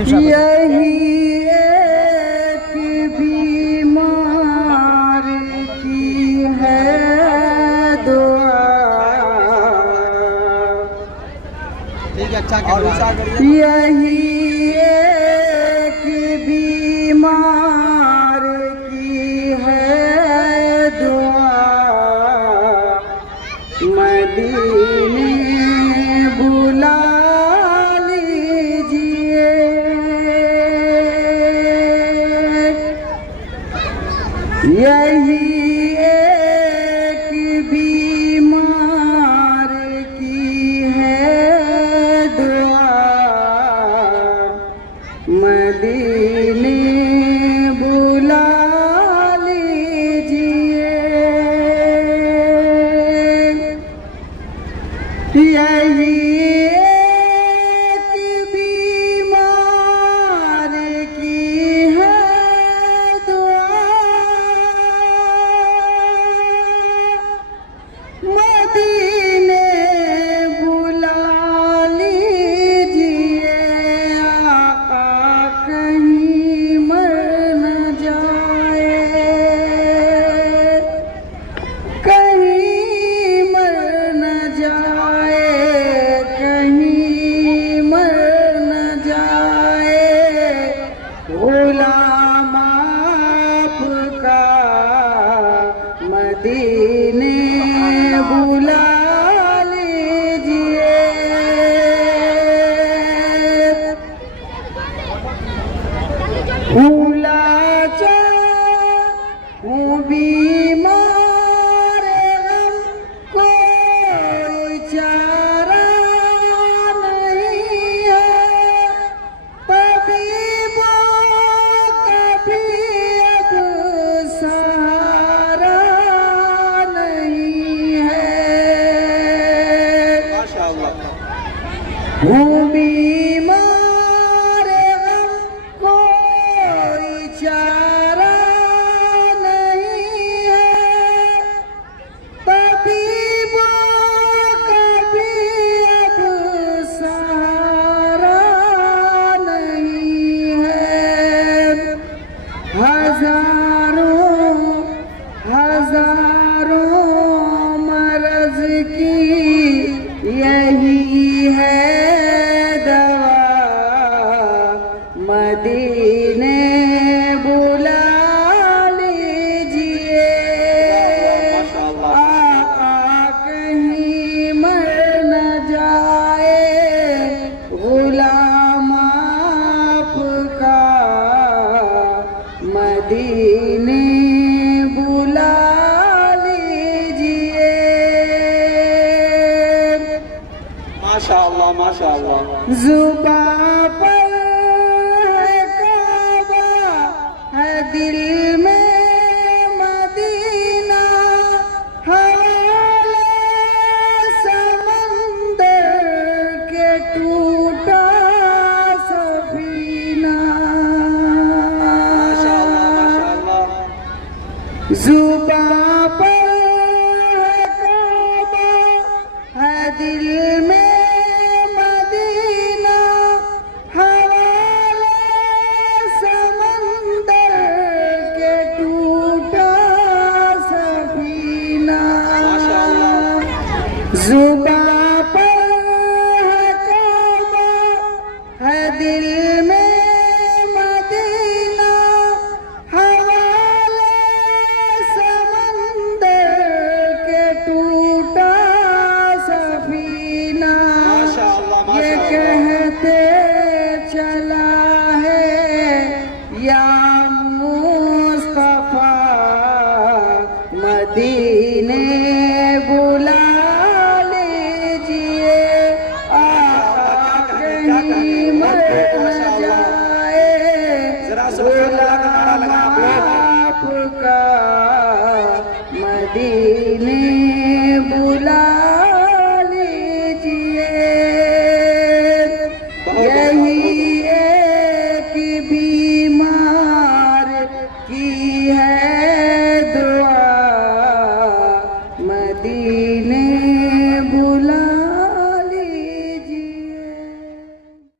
यही एक बीमार की है दुआ। ठीक है, अच्छा यही एक बीमार की है दुआ। मदीने बुला लीजिए। यही एक बीमार की है दुआ। मदीने बुला लीजिए। यही एक बीमार की है दुआ। मदीने बुला लीजिए। आका कहीं मर न जाए, कहीं मर न जाए, कहीं मर न जाए। गुलाम आपका मदीने बुला लीजिए। भूला हूँ बीमार गम, कोई चारा नहीं है। तबीबों का भी अब सहारा नहीं है। माशाअल्लाह। हूँ बीमार गम, कोई चारा नहीं है। तबीबों का भी अब सहारा नहीं है। हजारों हजारों मरज की यही है दवा। मदीने बुला लीजिए। आका कहीं मर न जाए। गुलाम आपका मदीने बुला लीजिए। माशाअल्लाह माशाअल्लाह। जुबां पर है काबा, है दिल में मदीना। हवाले समंदर के टूटा सफीना। माशाअल्लाह। जुबां पर है काबा, है दिल में मदीना। हवाले समंदर के टूटा सफीना। जुबां पर है काबा, है दिल में मदीना। हवाले समंदर के टूटा सफीना। ये कहते चला है या मुस्तफा, मदीने बुला लीजिए। आका कहीं मर न जाए। गुलाम आपका मदीने बुला लीजिए। यही